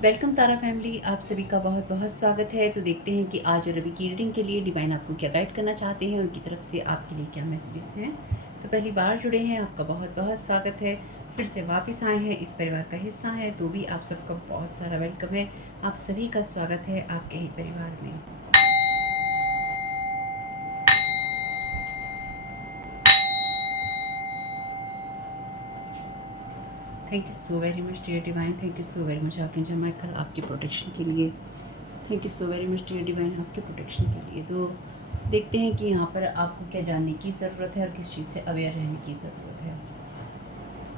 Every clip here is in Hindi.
वेलकम तारा फैमिली, आप सभी का बहुत बहुत स्वागत है। तो देखते हैं कि आज और रवि की रीडिंग के लिए डिवाइन आपको क्या गाइड करना चाहते हैं, उनकी तरफ से आपके लिए क्या मैसेजेस हैं। तो पहली बार जुड़े हैं, आपका बहुत बहुत स्वागत है। फिर से वापस आए हैं, इस परिवार का हिस्सा है, तो भी आप सबका बहुत सारा वेलकम है। आप सभी का स्वागत है आपके ही परिवार में। Thank you so very much dear divine, thank you so very much archangel Michael आपकी प्रोटेक्शन के लिए। Thank you so very much dear divine आपके प्रोटेक्शन के लिए। तो देखते हैं कि यहाँ पर आपको क्या जानने की ज़रूरत है और किस चीज़ से अवेयर रहने की ज़रूरत है।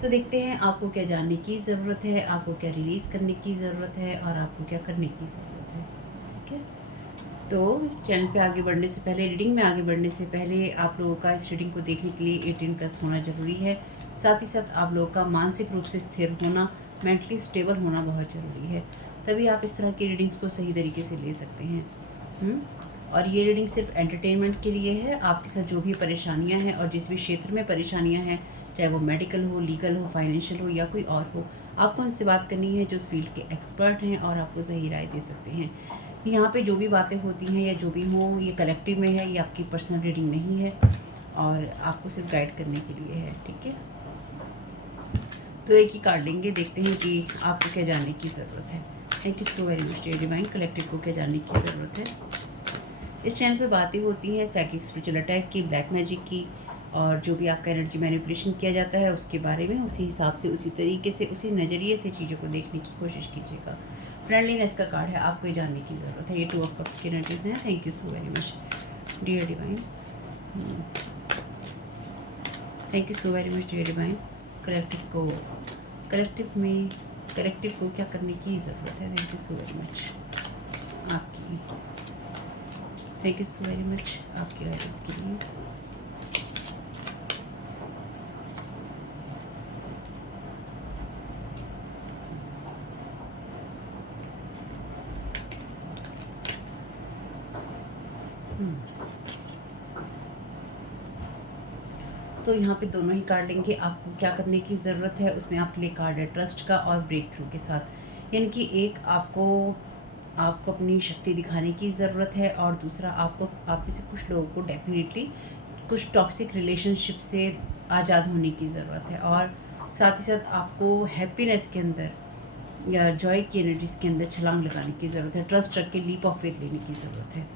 तो देखते हैं आपको क्या जानने की ज़रूरत है, आपको क्या रिलीज़ करने की ज़रूरत है और आपको क्या करने की ज़रूरत है। ठीक है, तो चैनल पे आगे बढ़ने से पहले, रीडिंग में आगे बढ़ने से पहले आप लोगों का इस रीडिंग को देखने के लिए 18+ होना ज़रूरी है। साथ ही साथ आप लोगों का मानसिक रूप से स्थिर होना, मेंटली स्टेबल होना बहुत ज़रूरी है। तभी आप इस तरह की रीडिंग्स को सही तरीके से ले सकते हैं। और ये रीडिंग सिर्फ एंटरटेनमेंट के लिए है। आपके साथ जो भी परेशानियां हैं और जिस भी क्षेत्र में परेशानियां हैं, चाहे वो मेडिकल हो, लीगल हो, फाइनेंशियल हो या कोई और हो, आपको उनसे बात करनी है जो उस फील्ड के एक्सपर्ट हैं और आपको सही राय दे सकते हैं। यहाँ पे जो भी बातें होती हैं या जो भी हो, ये कलेक्टिव में है, ये आपकी पर्सनल रीडिंग नहीं है और आपको सिर्फ गाइड करने के लिए है। ठीक है, तो एक ही कार्ड लेंगे, देखते हैं कि आपको क्या जानने की ज़रूरत है। Thank you so very much dear divine, collective को क्या जानने की ज़रूरत है। इस चैनल पे बातें होती हैं साइकिक स्पिरिचुअल अटैक की, ब्लैक मैजिक की, और जो भी आपका एनर्जी मैनिपुलेशन किया जाता है उसके बारे में उसी हिसाब से, उसी तरीके से, उसी नज़रिए से चीज़ों को देखने की कोशिश कीजिएगा। फ्रेंडलीनेस का कार्ड है, आपको ये जानने की ज़रूरत है। ये 2 ऑफ कप्स की एनर्जीज हैं। Thank you so very much dear divine, thank you so very much dear divine. Collective को क्या करने की ज़रूरत है। Thank you so very much आपकी, thank you so very much आपकी गाइडेंस के लिए। तो यहाँ पे दोनों ही कार्ड लेंगे, आपको क्या करने की ज़रूरत है। उसमें आपके लिए कार्ड है ट्रस्ट का और ब्रेक थ्रू के साथ। यानी कि एक आपको आपको अपनी शक्ति दिखाने की ज़रूरत है और दूसरा आपको, आप में से कुछ लोगों को डेफिनेटली कुछ टॉक्सिक रिलेशनशिप से आज़ाद होने की ज़रूरत है और साथ ही साथ आपको हैप्पीनेस के अंदर या जॉय की एनर्जीज के अंदर छलांग लगाने की ज़रूरत है। ट्रस्ट रख के लीप ऑफ फेथ लेने की ज़रूरत है।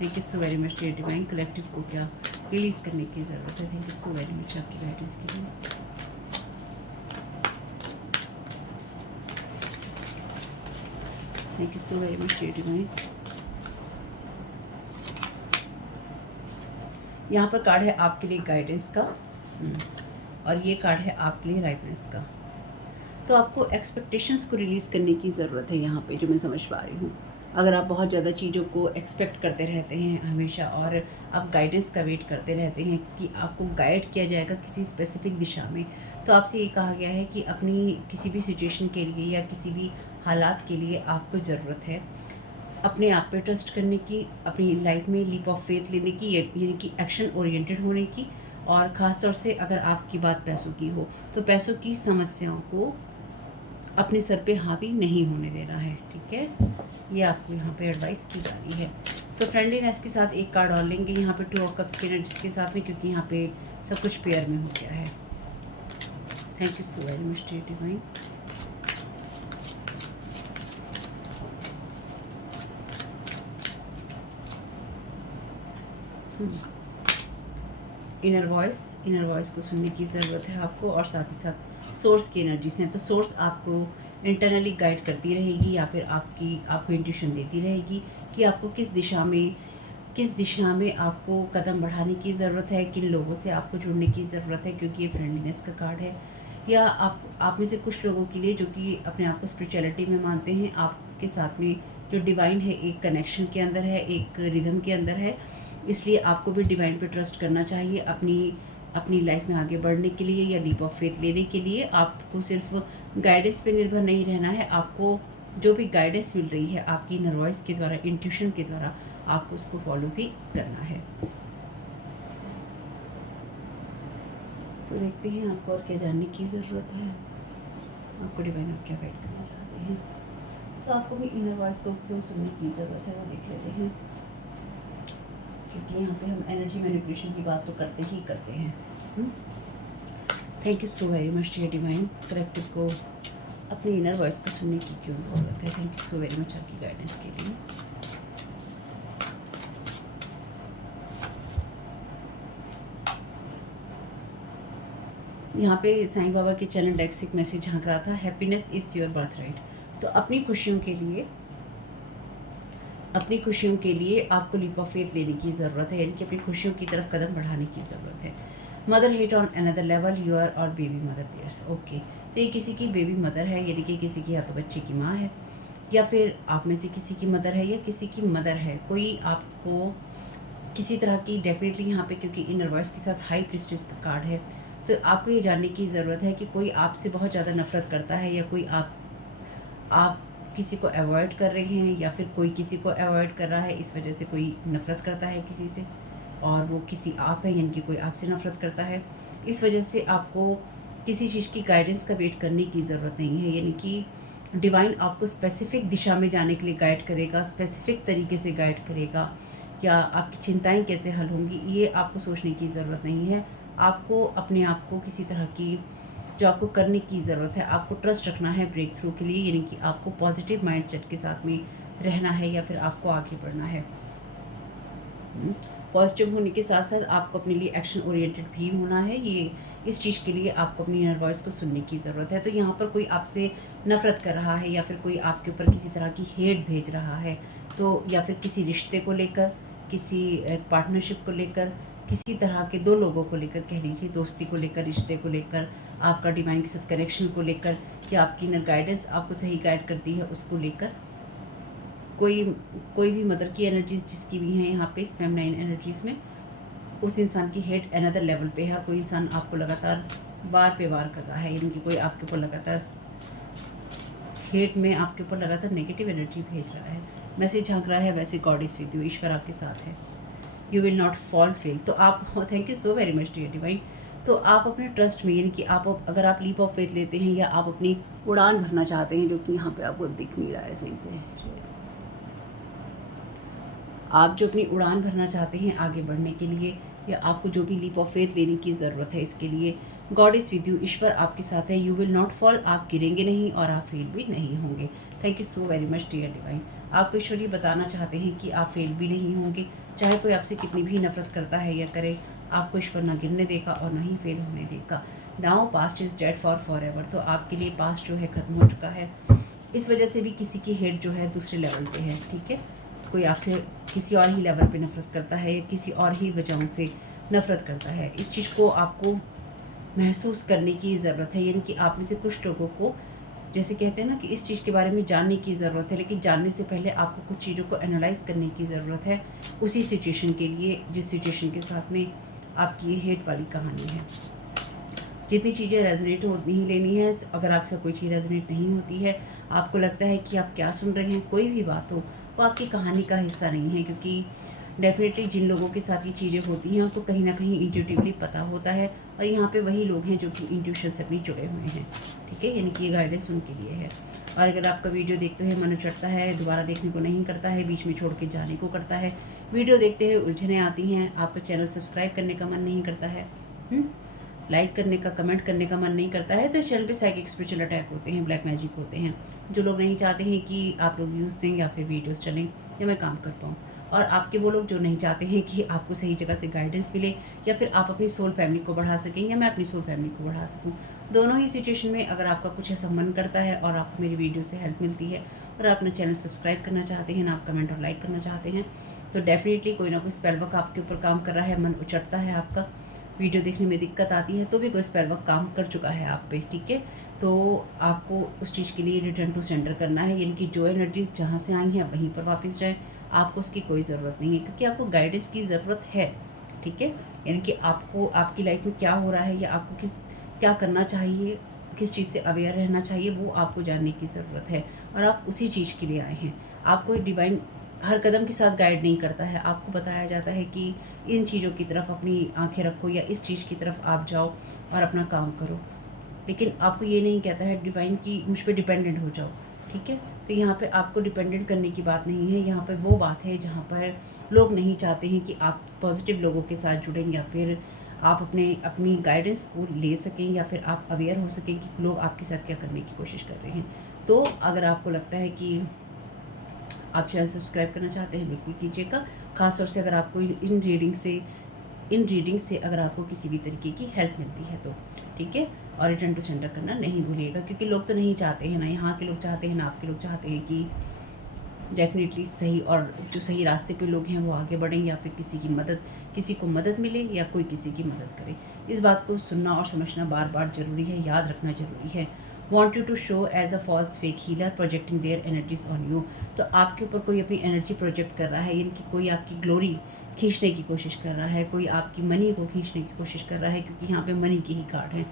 Thank you so very much dear divine, collective को क्या रिलीज़ करने की ज़रूरत है। Thank you so very much आपकी गाइडेंस के लिए। Thank you so very much dear divine. यहाँ पर कार्ड है आपके लिए गाइडेंस का और ये कार्ड है आपके लिए राइटनेस का। तो आपको एक्सपेक्टेशंस को रिलीज़ करने की ज़रूरत है यहाँ पे, जो मैं समझ पा रही हूँ। अगर आप बहुत ज़्यादा चीज़ों को एक्सपेक्ट करते रहते हैं हमेशा और आप गाइडेंस का वेट करते रहते हैं कि आपको गाइड किया जाएगा किसी स्पेसिफिक दिशा में, तो आपसे ये कहा गया है कि अपनी किसी भी सिचुएशन के लिए या किसी भी हालात के लिए आपको ज़रूरत है अपने आप पे ट्रस्ट करने की, अपनी लाइफ में लीप ऑफ फेथ लेने की, यानी कि एक्शन ओरिएंटेड होने की। और ख़ास तौर से अगर आपकी बात पैसों की हो तो पैसों की समस्याओं को अपने सर पे हावी नहीं होने देना है। ठीक है, ये आपको यहाँ पे एडवाइस की जा रही है। तो फ्रेंडलीनेस के साथ एक कार्ड और लेंगे यहाँ पे 2 ऑफ कप्स के एनर्जीज के साथ में, क्योंकि यहाँ पे सब कुछ पेयर में हो गया है। Thank you so very much dear divine. Inner voice को सुनने की ज़रूरत है आपको, और साथ ही साथ सोर्स की एनर्जीज हैं। तो सोर्स आपको इंटरनली गाइड करती रहेगी या फिर आपको इंट्यूशन देती रहेगी कि आपको किस दिशा में आपको कदम बढ़ाने की ज़रूरत है, किन लोगों से आपको जुड़ने की ज़रूरत है, क्योंकि ये फ्रेंडलीनेस का कार्ड है। या आप में से कुछ लोगों के लिए जो कि अपने आप को स्पिरिचुअलिटी में मानते हैं, आपके साथ में जो डिवाइन है एक कनेक्शन के अंदर है, एक रिदम के अंदर है, इसलिए आपको भी डिवाइन पे ट्रस्ट करना चाहिए अपनी लाइफ में आगे बढ़ने के लिए या लीप ऑफ फेथ लेने के लिए। आपको सिर्फ गाइडेंस पे निर्भर नहीं रहना है, आपको जो भी गाइडेंस मिल रही है आपकी इनर वॉइस के द्वारा, इंट्यूशन के द्वारा, आपको उसको फॉलो भी करना है। तो देखते हैं आपको और क्या जानने की ज़रूरत है, आपको डिवाइन आप क्या गाइड करना चाहते हैं। तो आपको भी इनर वॉइस को क्यों सुनने की ज़रूरत है वो देख लेते हैं, क्योंकि यहाँ पे हम एनर्जी मैनिपुलेशन की बात तो करते ही करते हैं। Thank you so very much dear divine, collective को अपनी इनर वॉइस को सुनने की क्यों ज़रूरत है। Thank you so very much आपकी गाइडेंस के लिए। यहाँ पे साईं बाबा के चैनल डेक्स एक मैसेज झांक रहा था, happiness is your birth right. तो अपनी खुशियों के लिए आपको लीप ऑफ फेथ लेने की ज़रूरत है, यानी कि अपनी खुशियों की तरफ कदम बढ़ाने की ज़रूरत है। Mother hate on another level, you are और बेबी मदर देयर्स। ओके, तो ये किसी की बेबी मदर है, यानी कि किसी की या तो बच्चे की माँ है, या फिर आप में से किसी की मदर है, या किसी की मदर है। कोई आपको किसी तरह की डेफिनेटली यहाँ पे, क्योंकि इनर वॉइस के साथ हाई प्रिस्टेस का कार्ड है, तो आपको ये जानने की ज़रूरत है कि कोई आपसे बहुत ज़्यादा नफरत करता है, या कोई आप किसी को अवॉइड कर रहे हैं, या फिर कोई किसी को अवॉइड कर रहा है, इस वजह से कोई नफ़रत करता है किसी से, और वो किसी आप है, यानी कि कोई आपसे नफ़रत करता है। इस वजह से आपको किसी चीज़ की गाइडेंस का वेट करने की ज़रूरत नहीं है, यानी कि डिवाइन आपको स्पेसिफ़िक दिशा में जाने के लिए गाइड करेगा, स्पेसिफ़िक तरीके से गाइड करेगा, या आपकी चिंताएं कैसे हल होंगी ये आपको सोचने की ज़रूरत नहीं है। आपको अपने आप को किसी तरह की जो आपको करने की ज़रूरत है, आपको ट्रस्ट रखना है ब्रेक थ्रू के लिए, यानी कि आपको पॉजिटिव माइंडसेट के साथ में रहना है, या फिर आपको आगे बढ़ना है। पॉजिटिव होने के साथ साथ आपको अपने लिए एक्शन ओरिएंटेड भी होना है। ये इस चीज़ के लिए आपको अपनी इनर वॉइस को सुनने की ज़रूरत है। तो यहाँ पर कोई आपसे नफ़रत कर रहा है, या फिर कोई आपके ऊपर किसी तरह की हेट भेज रहा है, तो या फिर किसी रिश्ते को लेकर, किसी पार्टनरशिप को लेकर, किसी तरह के दो लोगों को लेकर कह लीजिए, दोस्ती को लेकर, रिश्ते को लेकर, आपका डिवाइन के साथ कनेक्शन को लेकर, या आपकी इनर गाइडेंस आपको सही गाइड करती है उसको लेकर, कोई भी मदर की एनर्जीज जिसकी भी हैं यहाँ पे इस फेमिनाइन एनर्जीज़ में, उस इंसान की हेट अनदर लेवल पे है। कोई इंसान आपको लगातार वार पे वार कर रहा है, यानी कि कोई आपके ऊपर लगातार हेट में आपके ऊपर लगातार नेगेटिव एनर्जी भेज रहा है, मैसेज झांक रहा है। वैसे गॉड इज विद यू, ईश्वर आपके साथ है, you will not fall fail. तो आप, thank you so very much dear divine. तो आप अपने ट्रस्ट में, यानी कि आप अगर आप लीप ऑफ फेथ लेते हैं, या आप अपनी उड़ान भरना चाहते हैं, जो कि यहाँ पे आपको दिख नहीं रहा है सही से, आप जो अपनी उड़ान भरना चाहते हैं आगे बढ़ने के लिए, या आपको जो भी लीप ऑफ फेथ लेने की ज़रूरत है, इसके लिए गॉड इज़ विद यू, ईश्वर आपके साथ है। यू विल नॉट फॉल, आप गिरेंगे नहीं और आप फेल भी नहीं होंगे। Thank you so very much dear divine. आपको ईश्वर ये बताना चाहते हैं कि आप फेल भी नहीं होंगे, चाहे कोई आपसे कितनी भी नफरत करता है या करे, आपको ईश्वर ना गिरने देगा और ना ही फेल होने देगा। Now past is dead for ever. तो आपके लिए पास्ट जो है ख़त्म हो चुका है। इस वजह से भी किसी की हेट जो है दूसरे लेवल पे है, ठीक है। कोई आपसे किसी और ही लेवल पे नफरत करता है, या किसी और ही वजहों से नफरत करता है। इस चीज़ को आपको महसूस करने की ज़रूरत है, यानी कि आप में से कुछ लोगों को, जैसे कहते हैं ना कि इस चीज़ के बारे में जानने की ज़रूरत है, लेकिन जानने से पहले आपको कुछ चीज़ों को एनालाइज करने की ज़रूरत है उसी सिचुएशन के लिए, जिस सिचुएशन के साथ में आपकी ये हेट वाली कहानी है। जितनी चीज़ें रेजोनेट हो उतनी ही लेनी है। अगर आपसे कोई चीज़ रेजोनेट नहीं होती है, आपको लगता है कि आप क्या सुन रहे हैं, कोई भी बात हो, वो आपकी कहानी का हिस्सा नहीं है, क्योंकि डेफिनेटली जिन लोगों के साथ ये चीज़ें होती हैं उनको कहीं ना कहीं इंट्यूटिवली पता होता है, और यहाँ पे वही लोग हैं जो कि इंट्यूशन से अपनी जुड़े हुए हैं, ठीक है। यानी कि ये गाइडेंस उनके लिए है। और अगर आपका वीडियो देखते हुए मन चढ़ता है, दोबारा देखने को नहीं करता है, बीच में छोड़ के जाने को करता है, वीडियो देखते हुए उलझने आती हैं, आपका चैनल सब्सक्राइब करने का मन नहीं करता है, लाइक करने का, कमेंट करने का मन नहीं करता है, तो इस चैनल पे साइकिक स्पिरिचुअल अटैक होते हैं, ब्लैक मैजिक होते हैं, जो लोग नहीं चाहते हैं कि आप लोग व्यूज़ दें या फिर वीडियोस चलें या मैं काम कर पाऊँ। और आपके वो लोग जो नहीं चाहते हैं कि आपको सही जगह से गाइडेंस मिले, या फिर आप अपनी सोल फैमिली को बढ़ा सकें, या मैं अपनी सोल फैमिली को बढ़ा सकूँ। दोनों ही सिचुएशन में अगर आपका कुछ ऐसा मन करता है और आपको मेरी वीडियो से हेल्प मिलती है, और आप अपना चैनल सब्सक्राइब करना चाहते हैं ना, आप कमेंट और लाइक करना चाहते हैं, तो डेफिनेटली कोई ना कोई स्पेल वर्क आपके ऊपर काम कर रहा है, मन उचटता है आपका, वीडियो देखने में दिक्कत आती है, तो भी कोई स्पेल वर्क काम कर चुका है आप पे, ठीक है। तो आपको उस चीज़ के लिए रिटर्न टू सेंडर करना है, यानी कि जो एनर्जीज जहाँ से आई हैं वहीं पर वापस जाए। आपको उसकी कोई ज़रूरत नहीं है, क्योंकि आपको गाइडेंस की ज़रूरत है, ठीक है। यानी कि आपको आपकी लाइफ में क्या हो रहा है, या आपको क्या करना चाहिए, किस चीज़ से अवेयर रहना चाहिए, वो आपको जानने की ज़रूरत है, और आप उसी चीज़ के लिए आए हैं। आपको डिवाइन हर कदम के साथ गाइड नहीं करता है, आपको बताया जाता है कि इन चीज़ों की तरफ अपनी आंखें रखो, या इस चीज़ की तरफ आप जाओ और अपना काम करो, लेकिन आपको ये नहीं कहता है डिवाइन कि मुझ पर डिपेंडेंट हो जाओ। ठीक है। तो यहाँ पे आपको डिपेंडेंट करने की बात नहीं है, यहाँ पे वो बात है जहाँ पर लोग नहीं चाहते हैं कि आप पॉजिटिव लोगों के साथ जुड़ें, या फिर आप अपनी गाइडेंस को ले सकें, या फिर आप अवेयर हो सकें कि लोग आपके साथ क्या करने की कोशिश कर रहे हैं। तो अगर आपको लगता है कि आप चैनल सब्सक्राइब करना चाहते हैं, बिल्कुल कीजिएगा। ख़ासतौर से अगर आपको इन रीडिंग से अगर आपको किसी भी तरीके की हेल्प मिलती है तो ठीक है। और रिटर्न टू सेंडर करना नहीं भूलिएगा, क्योंकि लोग तो नहीं चाहते हैं ना, यहाँ के लोग चाहते हैं ना आपके लोग चाहते हैं कि डेफिनेटली सही और जो सही रास्ते पे लोग हैं वो आगे बढ़ें, या फिर किसी को मदद मिले, या कोई किसी की मदद करे। इस बात को सुनना और समझना बार बार ज़रूरी है, याद रखना ज़रूरी है। Want you to show as a false fake healer projecting their energies on you. तो आपके ऊपर कोई अपनी एनर्जी प्रोजेक्ट कर रहा है, यानी कि कोई आपकी ग्लोरी खींचने की कोशिश कर रहा है, कोई आपकी मनी को खींचने की कोशिश कर रहा है, क्योंकि यहाँ पे मनी की ही कार्ड है।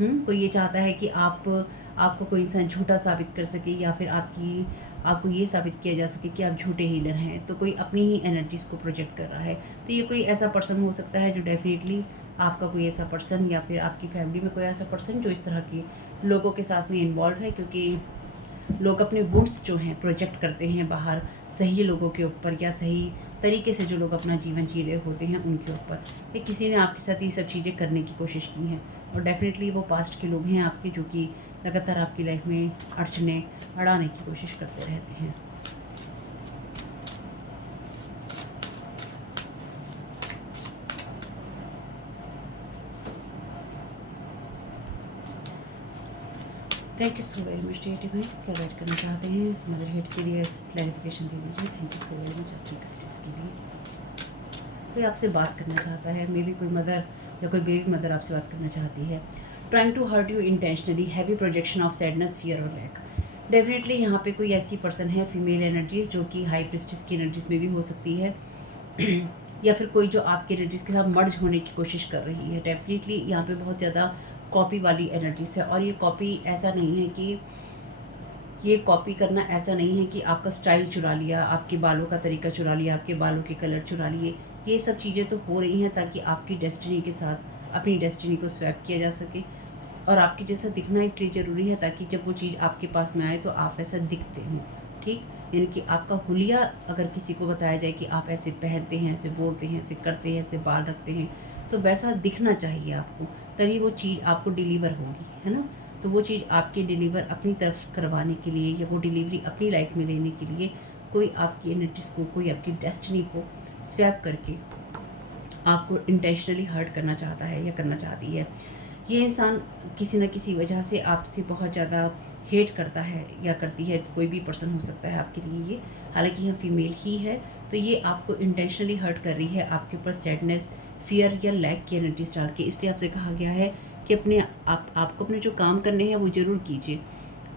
कोई ये चाहता है कि आपको कोई इंसान झूठा साबित कर सके, या फिर आपको ये साबित किया जा सके कि आप झूठे हीलर हैं। तो कोई अपनी ही एनर्जीज़ को प्रोजेक्ट कर रहा है। तो ये कोई ऐसा पर्सन हो सकता है जो डेफिनेटली आपका कोई ऐसा पर्सन, या फिर आपकी फैमिली में कोई ऐसा पर्सन जो इस तरह के लोगों के साथ में इन्वॉल्व है, क्योंकि लोग अपने वुड्स जो हैं प्रोजेक्ट करते हैं बाहर सही लोगों के ऊपर, या सही तरीके से जो लोग अपना जीवन जी रहे होते हैं उनके ऊपर, या किसी ने आपके साथ ये सब चीज़ें करने की कोशिश की हैं। और डेफिनेटली वो पास्ट के लोग हैं आपके, जो कि लगातार आपकी लाइफ में अड़चने अड़ाने की कोशिश करते रहते हैं। Thank you so very much dear divine. क्या गाइड करना चाहते हैं मदर हेड के लिए, क्लैरिफिकेशन दे दीजिए। Thank you so very much आपकी गाइडेंस के लिए। कोई आपसे बात करना चाहता है, मे बी कोई मदर या कोई बेबी मदर आपसे बात करना चाहती है। Trying to hurt you intentionally, heavy projection of sadness, fear और लैक। डेफिनेटली यहाँ पे कोई ऐसी पर्सन है, फीमेल एनर्जीज, जो कि हाई प्रिस्टिस की एनर्जीज में भी हो सकती है या फिर कोई जो आपके एनर्जीज के साथ मर्ज होने की कोशिश कर रही है। डेफिनेटली यहाँ पे बहुत ज़्यादा कॉपी वाली एनर्जीज है, और ये कॉपी ऐसा नहीं है कि ये कॉपी करना ऐसा नहीं है कि आपका स्टाइल चुरा लिया, आपके बालों का तरीका चुरा लिया, आपके बालों के कलर चुरा लिए। ये सब चीज़ें तो हो रही हैं ताकि आपकी डेस्टिनी के साथ अपनी डेस्टिनी को स्वैप किया जा सके, और आपके जैसा दिखना इसलिए ज़रूरी है ताकि जब वो चीज़ आपके पास में आए तो आप ऐसा दिखते हो। ठीक, यानी कि आपका हुलिया अगर किसी को बताया जाए कि आप ऐसे पहनते हैं, ऐसे बोलते हैं, ऐसे करते हैं, ऐसे बाल रखते हैं, तो वैसा दिखना चाहिए आपको, तभी वो चीज़ आपको डिलीवर होगी, है ना। तो वो चीज़ आपके डिलीवर अपनी तरफ करवाने के लिए, या वो डिलीवरी अपनी लाइफ में लेने के लिए कोई आपकी एनर्जीज को, कोई आपकी डेस्टिनी को स्वैप करके आपको इंटेंशनली हर्ट करना चाहता है या करना चाहती है। ये इंसान किसी न किसी वजह से आपसे बहुत ज़्यादा हेट करता है या करती है, तो कोई भी पर्सन हो सकता है आपके लिए ये, हालांकि यह फीमेल ही है। तो ये आपको इंटेंशनली हर्ट कर रही है, आपके ऊपर सैडनेस, फियर या लैक की एनर्जीज डाल के। इसलिए आपसे कहा गया है कि आपको अपने जो काम करने हैं वो ज़रूर कीजिए,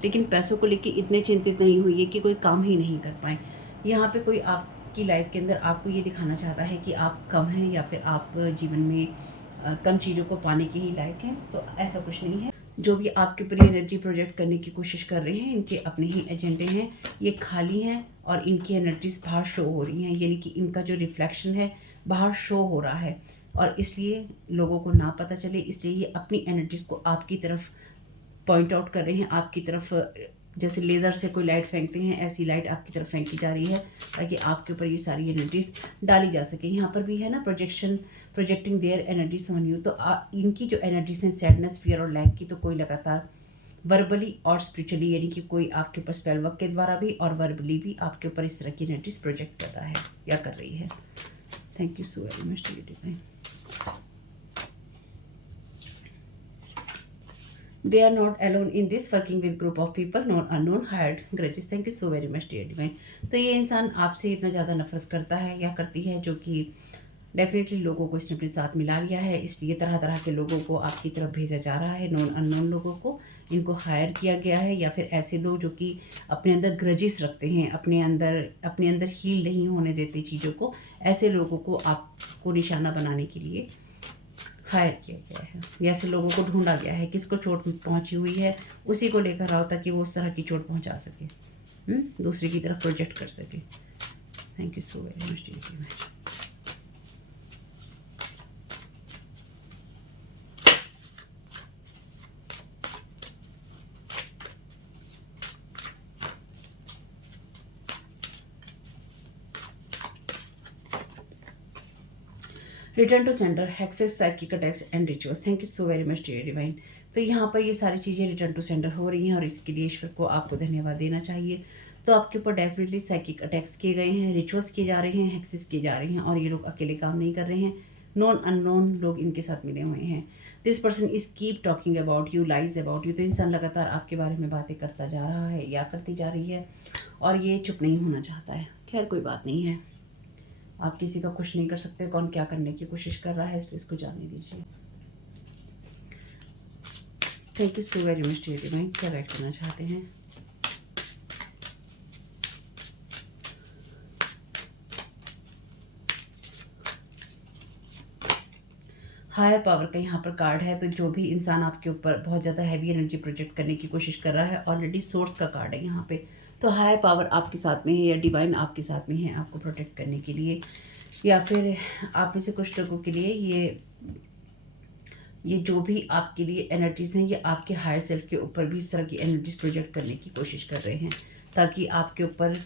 लेकिन पैसों को लेके इतने चिंतित नहीं होइए कि कोई काम ही नहीं कर पाएँ। यहाँ पे कोई आपकी लाइफ के अंदर आपको ये दिखाना चाहता है कि आप कम हैं, या फिर आप जीवन में कम चीज़ों को पाने के ही लायक हैं। तो ऐसा कुछ नहीं है। जो भी आपके ऊपर एनर्जी प्रोजेक्ट करने की कोशिश कर रहे हैं, इनके अपने ही एजेंडे हैं, ये खाली हैं, और इनकी एनर्जीज बाहर शो हो रही हैं, यानी कि इनका जो रिफ्लेक्शन है बाहर शो हो रहा है, और इसलिए लोगों को ना पता चले, इसलिए ये अपनी एनर्जीज को आपकी तरफ पॉइंट आउट कर रहे हैं, आपकी तरफ जैसे लेज़र से कोई लाइट फेंकते हैं, ऐसी लाइट आपकी तरफ फेंकी जा रही है ताकि आपके ऊपर ये सारी एनर्जीज डाली जा सके। यहाँ पर भी है ना projecting their energies on you. तो इनकी जो एनर्जीज हैं सैडनेस, फियर और लैक की, तो कोई लगातार वर्बली और स्पिरिचुअली, यानी कि कोई आपके ऊपर स्पेल वर्क के द्वारा भी और वर्बली भी आपके ऊपर इस तरह की एनर्जीज प्रोजेक्ट कर रहा है या कर रही है। Thank you so very much divine. They are not alone in this, working with group of people, known unknown, hired grudges. Thank you so very much dear divine। तो ये इंसान आपसे इतना ज़्यादा नफरत करता है या करती है, जो कि डेफिनेटली लोगों को इसने अपने साथ मिला लिया है, इसलिए तरह तरह के लोगों को आपकी तरफ भेजा जा रहा है, नॉन अननोन लोगों को इनको हायर किया गया है, या फिर ऐसे लोग जो कि अपने अंदर ग्रजेस रखते हैं, अपने अंदर हील नहीं होने देते चीज़ों को, ऐसे लोगों को आपको निशाना बनाने के लिए हायर किया गया है, या ऐसे लोगों को ढूंढा गया है, किसको चोट पहुंची हुई है उसी को लेकर आओ ताकि वो उस तरह की चोट पहुंचा सके, दूसरे की तरफ प्रोजेक्ट कर सके। Thank you so very much dear. Return to centre, hexes, psychic attacks and rituals. Thank you so very much dear divine. तो यहाँ पर ये सारी चीज़ें रिटर्न टू सेंटर हो रही हैं और इसके लिए ईश्वर को आपको धन्यवाद देना चाहिए। तो आपके ऊपर डेफिनेटली साइकिक अटैक्स किए गए हैं, रिचुअल्स किए जा रहे हैं, हेक्सेस किए जा रहे हैं और ये लोग अकेले काम नहीं कर रहे हैं। नॉन अननोन लोग इनके साथ मिले हुए हैं। This person is keep talking about you, lies about you. तो इंसान लगातार आपके बारे में बातें करता जा रहा है या करती जा रही है और ये चुप नहीं होना चाहता है। खैर कोई बात नहीं है, आप किसी का कुछ नहीं कर सकते। कौन क्या करने की कोशिश कर रहा है इसलिए इसको जानने दीजिए। Thank you so very much dear divine. क्या गाइड करना चाहते हैं? हायर पावर का यहाँ पर कार्ड है। तो जो भी इंसान आपके ऊपर बहुत ज़्यादा हैवी एनर्जी प्रोजेक्ट करने की कोशिश कर रहा है, ऑलरेडी सोर्स का कार्ड है यहाँ पे। तो हायर पावर आपके साथ में है या डिवाइन आपके साथ में है आपको प्रोटेक्ट करने के लिए, या फिर आप में से कुछ लोगों के लिए ये जो भी आपके लिए एनर्जीज हैं ये आपके हायर सेल्फ के ऊपर भी इस तरह की एनर्जीज प्रोजेक्ट करने की कोशिश कर रहे हैं, ताकि आपके ऊपर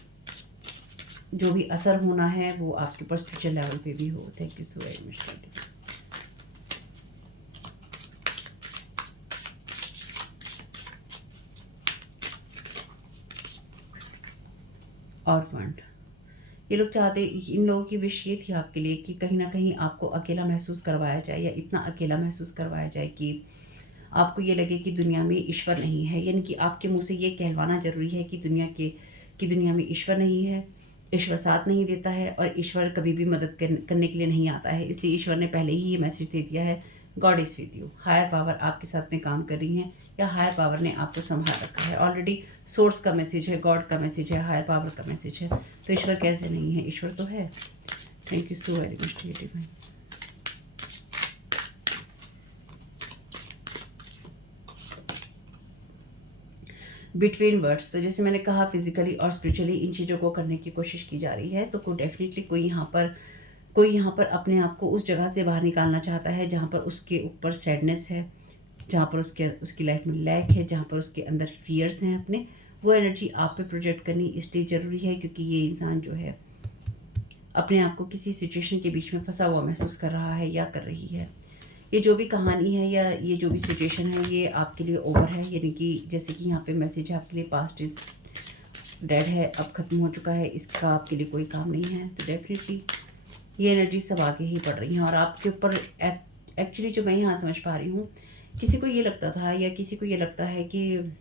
जो भी असर होना है वो आपके ऊपर स्पिरिचुअल लेवल पे भी हो। Thank you so very much. और फंड, ये लोग चाहते, इन लोगों की विश ये थी आपके लिए कि कहीं ना कहीं आपको अकेला महसूस करवाया जाए या इतना अकेला महसूस करवाया जाए कि आपको ये लगे कि दुनिया में ईश्वर नहीं है। यानी कि आपके मुंह से ये कहलवाना ज़रूरी है कि दुनिया में ईश्वर नहीं है, ईश्वर साथ नहीं देता है और ईश्वर कभी भी मदद करने के लिए नहीं आता है। इसलिए ईश्वर ने पहले ही ये मैसेज दे दिया है, god is with you. Higher power आपके साथ में काम कर रही हैं या हायर पावर ने आपको संभाल रखा है। ऑलरेडी सोर्स का मैसेज है, गॉड का मैसेज है, हायर पावर का मैसेज है। तो ईश्वर कैसे नहीं है? ईश्वर तो है। Thank you so very much dear divine. Between words, तो जैसे मैंने कहा फिजिकली और स्पिरिचुअली इन चीज़ों को करने की कोशिश की जा रही है। तो डेफिनेटली कोई यहाँ पर अपने आप को उस जगह से बाहर निकालना चाहता है जहाँ पर उसके ऊपर सैडनेस है, जहाँ पर उसकी लाइफ में लैक है, जहाँ पर उसके अंदर फियर्स हैं अपने, वो एनर्जी आप पे प्रोजेक्ट करनी इसलिए ज़रूरी है क्योंकि ये इंसान जो है अपने आप को किसी सिचुएशन के बीच में फंसा हुआ महसूस कर रहा है या कर रही है। ये जो भी कहानी है या ये जो भी सिचुएशन है ये आपके लिए ओवर है। यानी कि जैसे कि यहाँ पे मैसेज है आपके लिए, पास्ट इज डेड है, अब ख़त्म हो चुका है, इसका आपके लिए कोई काम नहीं है। तो डेफिनेटली ये एनर्जी सब आगे ही पड़ रही हैं और आपके ऊपर एक्चुअली जो मैं यहाँ समझ पा रही हूँ, किसी को ये लगता था या किसी को ये लगता है कि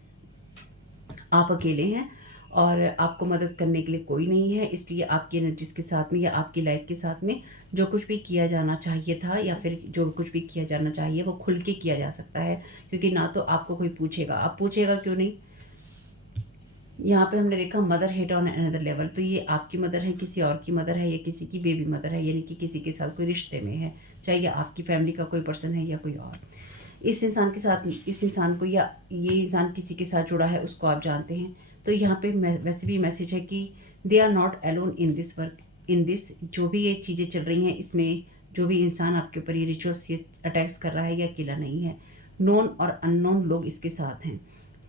आप अकेले हैं और आपको मदद करने के लिए कोई नहीं है, इसलिए आपकी एनर्जीज के साथ में या आपकी लाइफ के साथ में जो कुछ भी किया जाना चाहिए था या फिर जो कुछ भी किया जाना चाहिए वो खुल के किया जा सकता है, क्योंकि ना तो आपको कोई पूछेगा, आप पूछेगा क्यों नहीं। यहाँ पे हमने देखा mother hate on another level. तो ये आपकी मदर है, किसी और की मदर है या किसी की बेबी मदर है, यानी कि किसी के साथ कोई रिश्ते में है, चाहे ये आपकी फैमिली का कोई पर्सन है या कोई और। इस इंसान को या ये इंसान किसी के साथ जुड़ा है उसको आप जानते हैं। तो यहाँ पे वैसे भी मैसेज है कि they are not alone in this work, in this जो भी ये चीज़ें चल रही हैं इसमें जो भी इंसान आपके ऊपर ये रिचुअल्स ये अटैक्स कर रहा है या अकेला नहीं है। नोन और अननोन लोग इसके साथ हैं,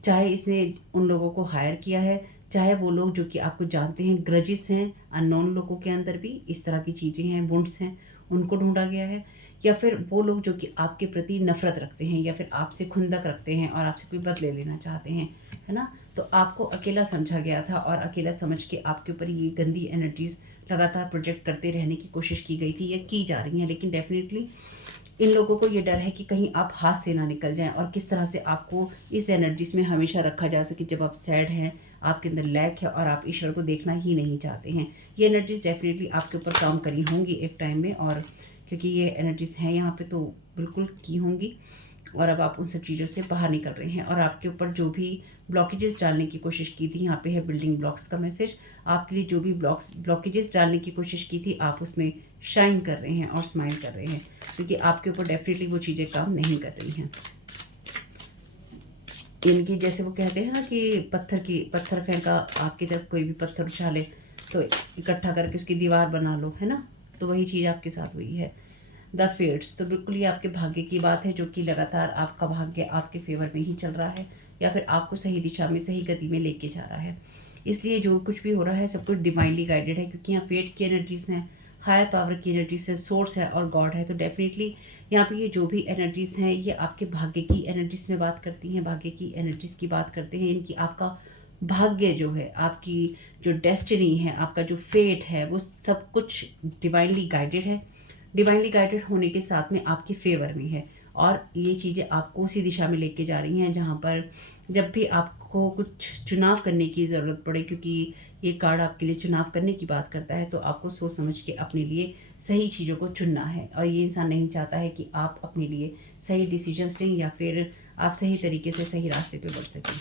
चाहे इसने उन लोगों को हायर किया है, चाहे वो लोग जो कि आपको जानते हैं, ग्रजिस हैं अननोन लोगों के अंदर भी इस तरह की चीज़ें हैं, वुंड्स हैं, उनको ढूंढा गया है, या फिर वो लोग जो कि आपके प्रति नफरत रखते हैं या फिर आपसे खुंदक रखते हैं और आपसे कोई बदले लेना चाहते हैं, है ना। तो आपको अकेला समझा गया था और अकेला समझ के आपके ऊपर ये गंदी एनर्जीज लगातार प्रोजेक्ट करते रहने की कोशिश की गई थी या की जा रही हैं। लेकिन डेफिनेटली इन लोगों को ये डर है कि कहीं आप हाथ से ना निकल जाएं और किस तरह से आपको इस एनर्जीज में हमेशा रखा जा सके जब आप सैड हैं, आपके अंदर लैक है और आप ईश्वर को देखना ही नहीं चाहते हैं। ये एनर्जीज डेफिनेटली आपके ऊपर काम करी होंगी एक टाइम में, और क्योंकि ये एनर्जीज हैं यहाँ पे तो बिल्कुल की होंगी, और अब आप उन सब चीज़ों से बाहर निकल रहे हैं। और आपके ऊपर जो भी ब्लॉकेजेस डालने की कोशिश की थी, यहाँ पे है बिल्डिंग ब्लॉक्स का मैसेज, आपके लिए जो भी ब्लॉकेजेस डालने की कोशिश की थी आप उसमें शाइन कर रहे हैं और स्माइल कर रहे हैं, क्योंकि आपके ऊपर डेफिनेटली वो चीज़ें काम नहीं कर रही हैं। इनकी जैसे वो कहते हैं ना कि पत्थर फेंका, आपकी तरफ कोई भी पत्थर उछाले तो इकट्ठा करके उसकी दीवार बना लो, है ना। तो वही चीज़ आपके साथ हुई है। द फेट्स, तो बिल्कुल ये आपके भाग्य की बात है, जो कि लगातार आपका भाग्य आपके फेवर में ही चल रहा है या फिर आपको सही दिशा में सही गति में लेके जा रहा है। इसलिए जो कुछ भी हो रहा है सब कुछ डिवाइनली गाइडेड है, क्योंकि यहाँ फेट की एनर्जीज हैं, हायर पावर की एनर्जी से सोर्स है और गॉड है, तो डेफिनेटली यहाँ पे ये जो भी एनर्जीज़ हैं ये आपके भाग्य की एनर्जीज में बात करती हैं, भाग्य की एनर्जीज की बात करते हैं। इनकी आपका भाग्य जो है, आपकी जो डेस्टिनी है, आपका जो फेट है, वो सब कुछ डिवाइनली गाइडेड है। डिवाइनली गाइडेड होने के साथ में आपके फेवर में है और ये चीज़ें आपको उसी दिशा में लेके जा रही हैं जहाँ पर जब भी आपको कुछ चुनाव करने की ज़रूरत पड़े, क्योंकि ये कार्ड आपके लिए चुनाव करने की बात करता है, तो आपको सोच समझ के अपने लिए सही चीज़ों को चुनना है। और ये इंसान नहीं चाहता है कि आप अपने लिए सही डिसीजंस लें या फिर आप सही तरीके से सही रास्ते पे बढ़ सकें।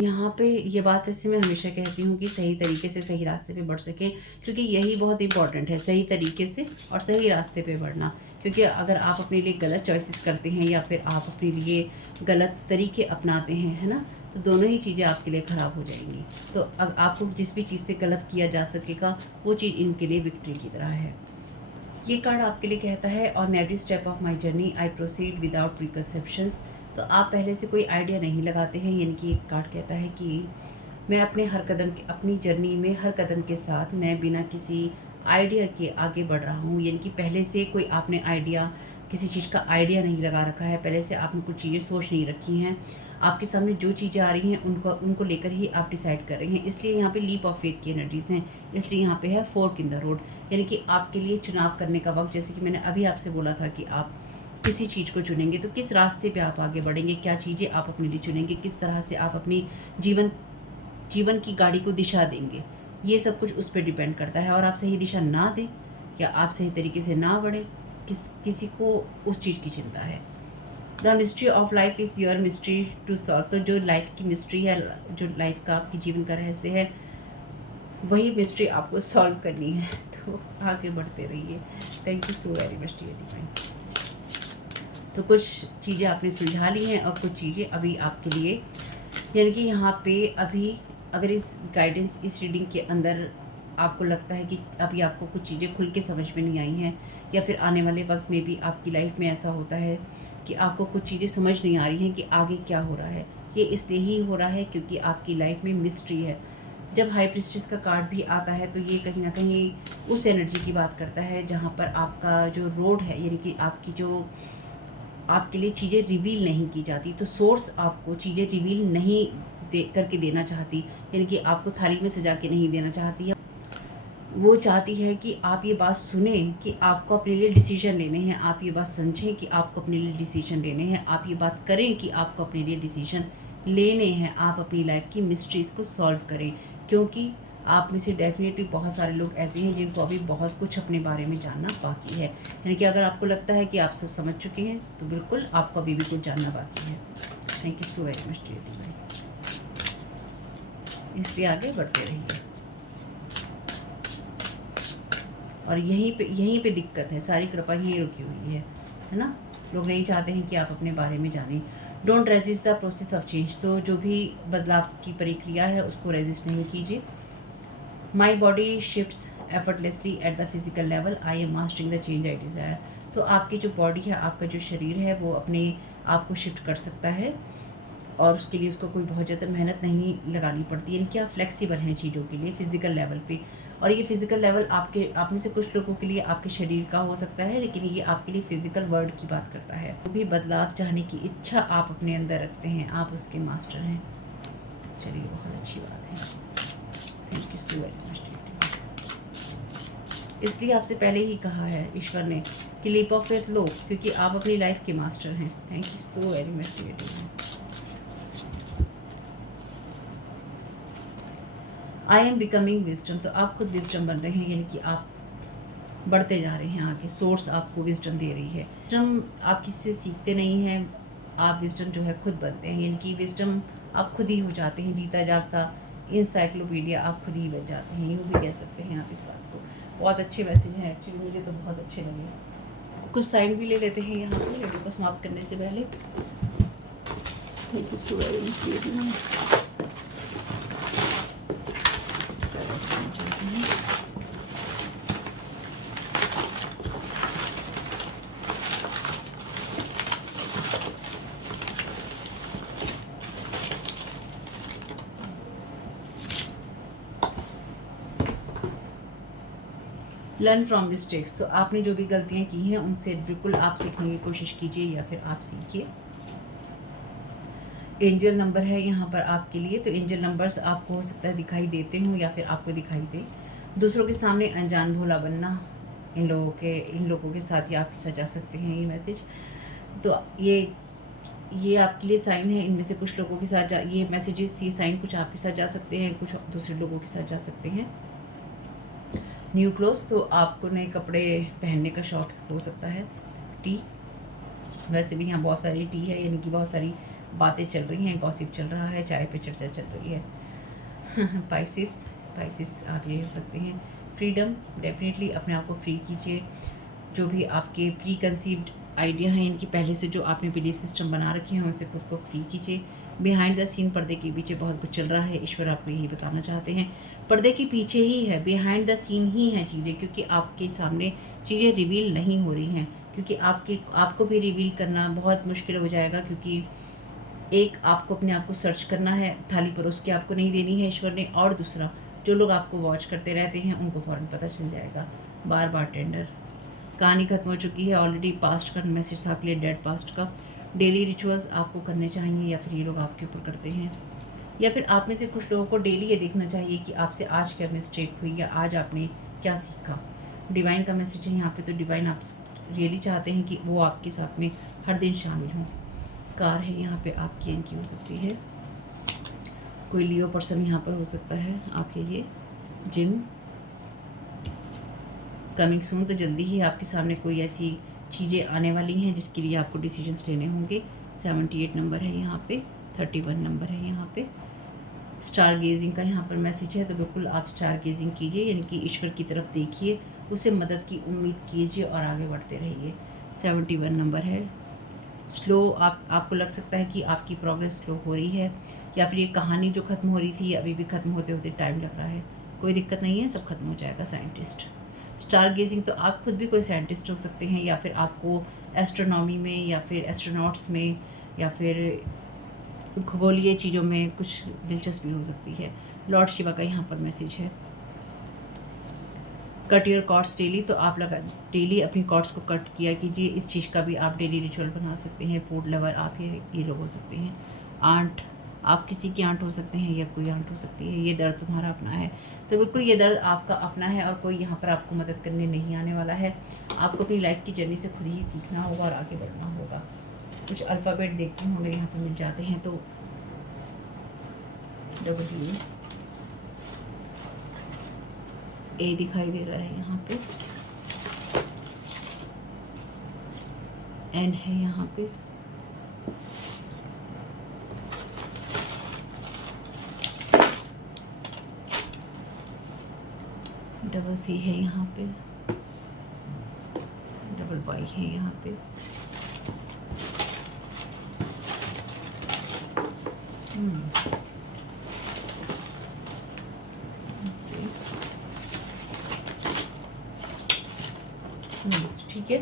यहाँ पे ये बात वैसे मैं हमेशा कहती हूँ कि सही तरीके से सही रास्ते पे बढ़ सकें, क्योंकि यही बहुत इंपॉर्टेंट है, सही तरीके से और सही रास्ते पे बढ़ना। क्योंकि अगर आप अपने लिए गलत चॉइसेस करते हैं या फिर आप अपने लिए गलत तरीके अपनाते हैं, है ना, तो दोनों ही चीज़ें आपके लिए ख़राब हो जाएंगी। तो आपको जिस भी चीज़ से गलत किया जा सकेगा वो चीज़ इनके लिए विक्ट्री की तरह है। ये कार्ड आपके लिए कहता है, on every step of my journey I proceed without preconceptions. तो आप पहले से कोई आइडिया नहीं लगाते हैं, यानी कि एक कार्ड कहता है कि मैं अपने हर कदम के अपनी जर्नी में हर कदम के साथ मैं बिना किसी आइडिया के आगे बढ़ रहा हूँ। यानी कि पहले से कोई आपने आइडिया, किसी चीज़ का आइडिया नहीं लगा रखा है, पहले से आपने कुछ चीज़ें सोच नहीं रखी हैं। आपके सामने जो चीज़ें आ रही हैं उनको लेकर ही आप डिसाइड कर रही हैं। इसलिए यहाँ पे लीप ऑफ फेथ की एनर्जीज़ हैं। इसलिए यहाँ पे है फोर्क इन द रोड, यानी कि आपके लिए चुनाव करने का वक्त, जैसे कि मैंने अभी आपसे बोला था कि आप किसी चीज़ को चुनेंगे तो किस रास्ते पे आप आगे बढ़ेंगे, क्या चीज़ें आप अपने लिए चुनेंगे, किस तरह से आप अपनी जीवन की गाड़ी को दिशा देंगे, ये सब कुछ उस पर डिपेंड करता है। और आप सही दिशा ना दें या आप सही तरीके से ना बढ़े, किसी को उस चीज़ की चिंता है। The mystery of life is your mystery to solve. तो जो लाइफ की मिस्ट्री है, जो लाइफ का आपकी जीवन का रहस्य है, वही मिस्ट्री आपको सॉल्व करनी है। तो आगे बढ़ते रहिए। Thank you so very much dear divine. तो कुछ चीज़ें आपने सुलझा ली हैं और कुछ चीज़ें अभी आपके लिए, यानी कि यहाँ पे अभी अगर इस गाइडेंस, इस रीडिंग के अंदर आपको लगता है कि अभी आपको कुछ चीज़ें खुल के समझ में नहीं आई हैं, या फिर आने वाले वक्त में भी आपकी लाइफ में ऐसा होता है कि आपको कुछ चीज़ें समझ नहीं आ रही हैं कि आगे क्या हो रहा है, ये इसलिए ही हो रहा है क्योंकि आपकी लाइफ में मिस्ट्री है। जब हाई प्रिस्टेस का कार्ड भी आता है तो ये कहीं ना कहीं उस एनर्जी की बात करता है जहाँ पर आपका जो रोड है, यानी कि आपकी जो आपके लिए चीज़ें रिवील नहीं की जाती, तो सोर्स आपको चीज़ें रिवील नहीं करके देना चाहती, यानी कि आपको थाली में सजा के नहीं देना चाहती है। वो चाहती है कि आप ये बात सुने कि आपको अपने लिए डिसीजन लेने हैं, आप ये बात समझें कि आपको अपने लिए डिसीजन लेने हैं, आप ये बात करें कि आपको अपने लिए डिसीजन लेने हैं, आप अपनी लाइफ की मिस्ट्रीज़ को सॉल्व करें। क्योंकि आप में से डेफिनेटली बहुत सारे लोग ऐसे हैं जिनको अभी बहुत कुछ अपने बारे में जानना बाकी है। यानी कि अगर आपको लगता है कि आप सब समझ चुके हैं तो बिल्कुल आपको अभी भी कुछ जानना बाकी है। Thank you so very much dear divine. इसलिए आगे बढ़ते रहिए। और यहीं पे दिक्कत है, सारी कृपा यहीं रुकी हुई है ना। लोग नहीं चाहते हैं कि आप अपने बारे में जानें। Don't resist the process of change. तो जो भी बदलाव की प्रक्रिया है उसको रेजिस्ट नहीं कीजिए। My body shifts effortlessly at the physical level, I am mastering the change I desire. तो आपकी जो बॉडी है, आपका जो शरीर है, वो अपने आप को शिफ्ट कर सकता है और उसके लिए उसको कोई बहुत ज़्यादा मेहनत नहीं लगानी पड़ती। यानी कि आप फ्लेक्सिबल हैं चीज़ों के लिए फिज़िकल लेवल पे। और ये फिज़िकल लेवल आप में से कुछ लोगों के लिए आपके शरीर का हो सकता है, लेकिन ये आपके लिए फ़िज़िकल वर्ल्ड की बात करता है। वो भी बदलाव चाहने की इच्छा आप अपने अंदर रखते हैं, आप उसके मास्टर हैं। चलिए, बहुत अच्छी बात है। Thank you so very much. इसलिए आपसे पहले ही कहा है ईश्वर ने कि लीप ऑफ फेथ लो, क्योंकि आप अपनी लाइफ के मास्टर हैं। Thank you so very much. I am becoming wisdom. तो आप खुद विजडम बन रहे हैं, यानी कि आप बढ़ते जा रहे हैं आगे। सोर्स आपको विजडम दे रही है। विजडम आप किसी से सीखते नहीं हैं, आप विजडम जो है खुद बनते हैं, यानी कि विजडम आप खुद ही हो जाते हैं। जीता जागता इंसाइक्लोपीडिया आप खुद ही बन जाते हैं, यूँ भी कह सकते हैं आप इस बात को। बहुत अच्छे मैसेज हैं एक्चुअली, मुझे तो बहुत अच्छे लगे। कुछ साइन भी ले लेते हैं यहाँ पर वीडियो को समाप्त करने से पहले। Thank you so very much. Learn from mistakes, तो आपने जो भी गलतियाँ की हैं उनसे बिल्कुल आप सीखने की कोशिश कीजिए या फिर आप सीखिए। एंजल नंबर है यहाँ पर आपके लिए, तो एंजल नंबर्स आपको हो सकता है दिखाई देते हों या फिर आपको दिखाई दे। दूसरों के सामने अनजान भोला बनना, इन लोगों के साथ ही आप सजा सकते हैं ये मैसेज। तो ये आपके लिए साइन है, इनमें से कुछ लोगों के साथ ये मैसेजेस, ये साइन कुछ आपके साथ जा सकते हैं, कुछ दूसरे लोगों के साथ जा सकते हैं। न्यू क्लोथ, तो आपको नए कपड़े पहनने का शौक़ हो सकता है। टी, वैसे भी यहाँ बहुत सारी टी है, यानी कि बहुत सारी बातें चल रही हैं, गॉसिप चल रहा है, चाय पे चर्चा चल रही है। पाइसिस आप ये हो सकते हैं। फ्रीडम, डेफिनेटली अपने आप को फ्री कीजिए। जो भी आपके प्री कंसीव्ड आइडिया हैं, इनकी पहले से जो आपने बिलीफ सिस्टम बना रखे हैं, उनसे खुद को फ्री कीजिए। बिहाइंड द सीन, पर्दे के पीछे बहुत कुछ चल रहा है, ईश्वर आपको यही बताना चाहते हैं। पर्दे के पीछे ही है, बिहाइंड द सीन ही हैं चीज़ें, क्योंकि आपके सामने चीज़ें रिवील नहीं हो रही हैं, क्योंकि आपको भी रिवील करना बहुत मुश्किल हो जाएगा, क्योंकि एक आपको अपने आप को सर्च करना है, थाली परोस के आपको नहीं देनी है ईश्वर ने, और दूसरा जो लोग आपको वॉच करते रहते हैं उनको फ़ौरन पता चल जाएगा। बार टेंडर, कहानी ख़त्म हो चुकी है ऑलरेडी, पास्ट का मैसेज था आपके लिए, डेड पास्ट का। डेली रिचुअल्स आपको करने चाहिए, या फिर ये लोग आपके ऊपर करते हैं, या फिर आप में से कुछ लोगों को डेली ये देखना चाहिए कि आपसे आज क्या मिस्टेक हुई या आज आपने क्या सीखा। डिवाइन का मैसेज है यहाँ पे, तो डिवाइन आप रियली चाहते हैं कि वो आपके साथ में हर दिन शामिल हों। कार है यहाँ पे आपकी, इनकी हो सकती है, कोई लियो पर्सन यहाँ पर हो सकता है आपके ये। जिम, कमिंग सून, तो जल्दी ही आपके सामने कोई ऐसी चीज़ें आने वाली हैं जिसके लिए आपको डिसीजंस लेने होंगे। 78 नंबर है यहाँ पे, 31 नंबर है यहाँ पे। स्टार गेजिंग का यहाँ पर मैसेज है, तो बिल्कुल आप स्टार गेजिंग कीजिए, यानी कि ईश्वर की तरफ देखिए, उससे मदद की उम्मीद कीजिए और आगे बढ़ते रहिए। 71 नंबर है। स्लो, आपको लग सकता है कि आपकी प्रोग्रेस स्लो हो रही है, या फिर ये कहानी जो ख़त्म हो रही थी अभी भी ख़त्म होते होते टाइम लग रहा है। कोई दिक्कत नहीं है, सब खत्म हो जाएगा। साइंटिस्ट, स्टार गेजिंग, तो आप खुद भी कोई साइंटिस्ट हो सकते हैं, या फिर आपको एस्ट्रोनॉमी में या फिर एस्ट्रोनॉट्स में या फिर खगोलीय चीज़ों में कुछ दिलचस्पी हो सकती है। लॉर्ड शिवा का यहाँ पर मैसेज है। कट योर कॉर्ड्स डेली, तो आप डेली अपनी कॉर्ड्स को कट किया कीजिए, इस चीज़ का भी आप डेली रिचुअल बना सकते हैं। फूड लवर आप ये लोग हो सकते हैं। आंट, आप किसी की आंट हो सकते हैं या कोई आंट हो सकती है। ये दर्द तुम्हारा अपना है, तो बिल्कुल ये दर्द आपका अपना है और कोई यहाँ पर आपको मदद करने नहीं आने वाला है। आपको अपनी लाइफ की जर्नी से खुद ही सीखना होगा और आगे बढ़ना होगा। कुछ अल्फ़ाबेट देखती हूँ, अगर यहाँ पर मिल जाते हैं तो। W A दिखाई दे रहा है यहाँ पे, N है यहाँ पे, C है यहाँ पे, Y है यहाँ पे, ठीक है।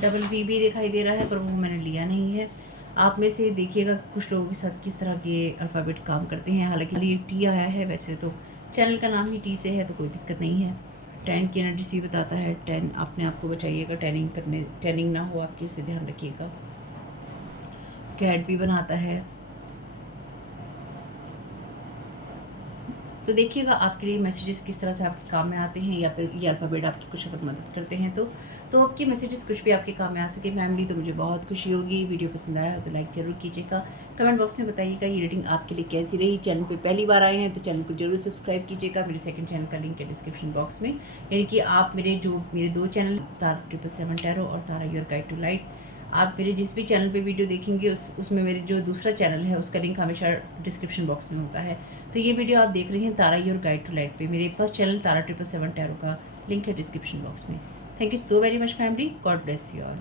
V भी दिखाई दे रहा है, पर वो मैंने लिया नहीं है। आप में से देखिएगा कुछ लोगों के साथ किस तरह के अल्फ़ाबेट काम करते हैं। हालांकि ये T आया है, वैसे तो चैनल का नाम ही T से है, तो कोई दिक्कत नहीं है। 10 की एनर्जी सी बताता है। 10, अपने आप को बचाइएगा, टैनिंग ना हो आपकी, उससे ध्यान रखिएगा। कैट भी बनाता है, तो देखिएगा आपके लिए मैसेजेस किस तरह से आपके काम में आते हैं, या फिर ये अल्फ़ाबेट आपकी कुछ अगर मदद करते हैं तो आपके मैसेजेस कुछ भी आपके काम में आ सके फैमिली, तो मुझे बहुत खुशी होगी। वीडियो पसंद आया हो तो लाइक ज़रूर कीजिएगा। कमेंट बॉक्स में बताइएगा ये रीडिंग आपके लिए कैसी रही। चैनल पे पहली बार आए हैं तो चैनल को जरूर सब्सक्राइब कीजिएगा। मेरे सेकंड चैनल का लिंक है डिस्क्रिप्शन बॉक्स में, यानी कि आप मेरे 2 चैनल, तारा 777 टैरो और तारा योर गाइड टू लाइट, आप मेरे जिस भी चैनल पे वीडियो देखेंगे उसमें मेरे जो दूसरा चैनल है उसका लिंक हमेशा डिस्क्रिप्शन बॉक्स में होता है। तो ये वीडियो आप देख रहे हैं तारा योर गाइड टू लाइट पे, मेरे फर्स्ट चैनल तारा 777 टैरो का लिंक है डिस्क्रिप्शन बॉक्स में। Thank you so very much family, God bless you all.